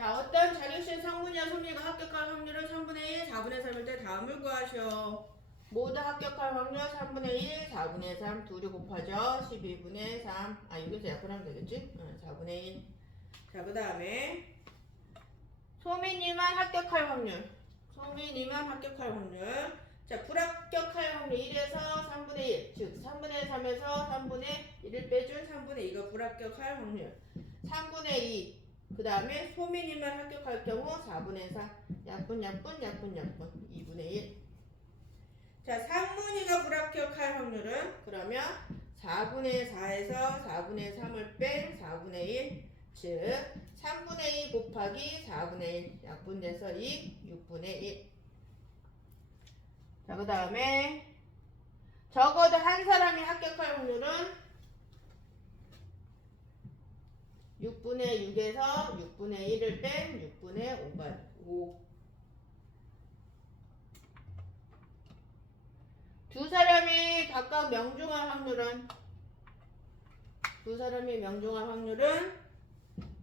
자, 어떤 자격신 성분이나 소미가 합격할 확률은 3분의 1, 4분의 3일 때 다음을 구하시오. 모두 합격할 확률 3분의 1, 4분의 3 둘이 곱하죠. 12분의 3. 아, 여기서 약분하면 되겠지? 응, 4분의 1. 자, 그 다음에 소민이만 합격할 확률. 소민이만 합격할 확률. 자, 불합격할 확률 1에서 3분의 1. 즉, 3분의 3에서 3분의 1을 빼준 3분의 2가 불합격할 확률. 3분의 2. 그 다음에 소민이만 합격할 경우 4분의 4. 약분, 약분, 약분, 약분. 2분의 1. 자, 상문이가 불합격할 확률은 그러면 4분의 4에서 4분의 3을 뺀 4분의 1. 즉, 3분의 2 곱하기 4분의 1. 약분돼서 2, 6분의 1. 자, 그 다음에 적어도 한 사람이 합격할 확률은 6분의 6에서 6분의 1을 뺀 6분의 5가 5. 두 사람이 각각 명중할 확률은 두 사람이 명중할 확률은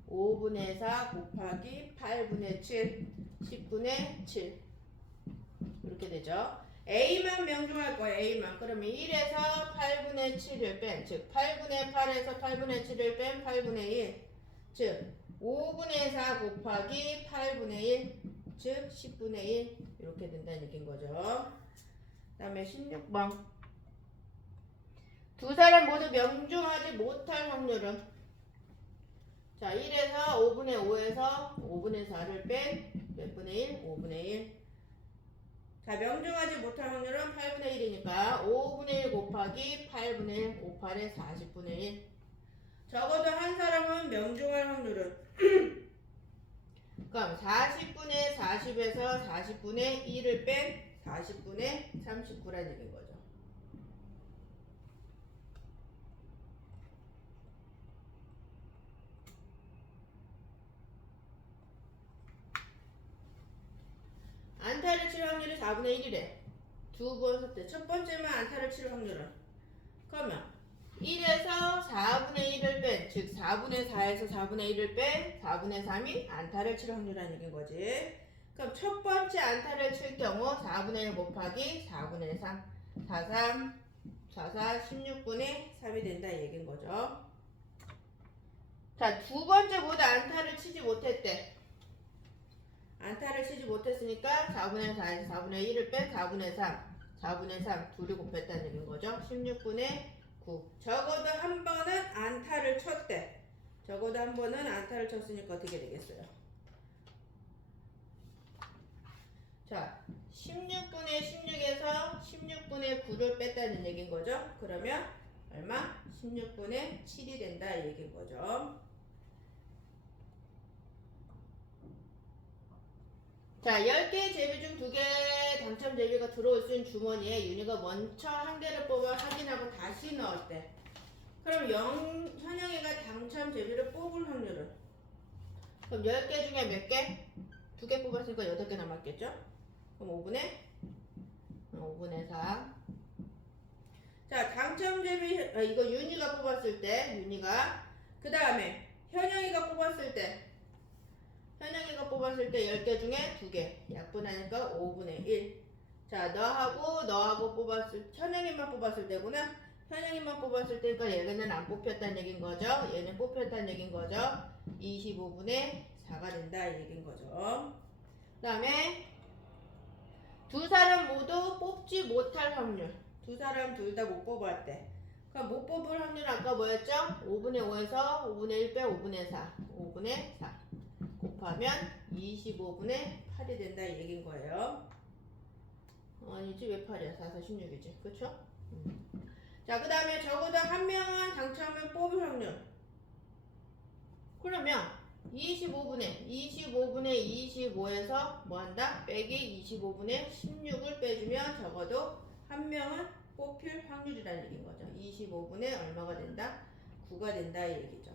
5분의 4 곱하기 8분의 7, 10분의 7 이렇게 되죠. A만 명중할 거예요. A만. 그러면 1에서 8분의 7을 뺀, 즉 8분의 8에서 8분의 7을 뺀 8분의 1, 즉 5분의 4 곱하기 8분의 1, 즉 10분의 1 이렇게 된다는 얘기인 거죠. 그 다음에 16번. 두 사람 모두 명중하지 못할 확률은 자 1에서 5분의 5에서 5분의 4를 뺀 몇 분의 1? 5분의 1. 자, 명중하지 못할 확률은 8분의 1이니까 5분의 1 곱하기 8분의 1, 5, 8에 40분의 1. 적어도 한 사람은 명중할 확률은 그럼 40분의 40에서 40분의 1을 뺀 40분의 39라는 얘기인 거죠. 안타를 칠 확률이 4분의 1이래. 두번 섭대. 첫 번째만 안타를 칠 확률은. 그러면 1에서 4분의 1을 뺀, 즉 4분의 4에서 4분의 1을 뺀 4분의 3이 안타를 칠 확률이라는 얘기인 거지. 그럼 첫 번째 안타를 칠 경우 4분의 1 곱하기 4분의 3, 4, 3, 4, 4, 16분의 3이 된다 이 얘기인 거죠. 자, 두 번째 모두 안타를 치지 못했대. 안타를 치지 못했으니까 4분의 4에서 4분의 1을 뺀 4분의 3, 4분의 3 둘이 곱했다는 얘기인 거죠. 16분의 9. 적어도 한 번은 안타를 쳤대. 적어도 한 번은 안타를 쳤으니까 어떻게 되겠어요? 자, 16분의 16에서 16분의 9를 뺐다는 얘기인 거죠. 그러면 얼마? 16분의 7이 된다 이 얘기인 거죠. 자, 10개의 제비 중 2개 당첨 제비가 들어올 수 있는 주머니에 윤희가 먼저 한 개를 뽑아 확인하고 다시 넣었대. 그럼 영, 현영이가 당첨 제비를 뽑을 확률은? 그럼 10개 중에 몇 개? 2개 뽑았으니까 8개 남았겠죠? 그럼 5분의? 5분의 4. 자, 당첨 제비, 아, 이거 윤희가 뽑았을 때, 윤희가. 그 다음에 현영이가 뽑았을 때, 뽑았을 때 10개 중에 2개. 약분하니까 5분의 1. 자, 너하고 너하고 뽑았을, 현영이만 뽑았을 때구나. 현영이만 뽑았을 때니까 얘는 안 뽑혔다는 얘기인 거죠. 얘는 뽑혔다는 얘기인 거죠. 25분의 4가 된다 이 얘기인 거죠. 그 다음에 두 사람 모두 뽑지 못할 확률. 두 사람 둘 다 못 뽑았대. 그럼 못 뽑을 확률 아까 뭐였죠? 5분의 5에서 5분의 1 빼 5분의 4. 5분의 4. 곱하면 25분의 8이 된다 이 얘기인 거예요. 아니지 왜 8이야? 4, 4, 16이지. 그쵸? 음. 자, 그 다음에 적어도 한 명은 당첨을 뽑을 확률. 그러면 25분의 25분의 25에서 뭐 한다? 빼기 25분의 16을 빼주면 적어도 한 명은 뽑힐 확률이라는 얘기인 거죠. 25분의 얼마가 된다? 9가 된다 이 얘기죠.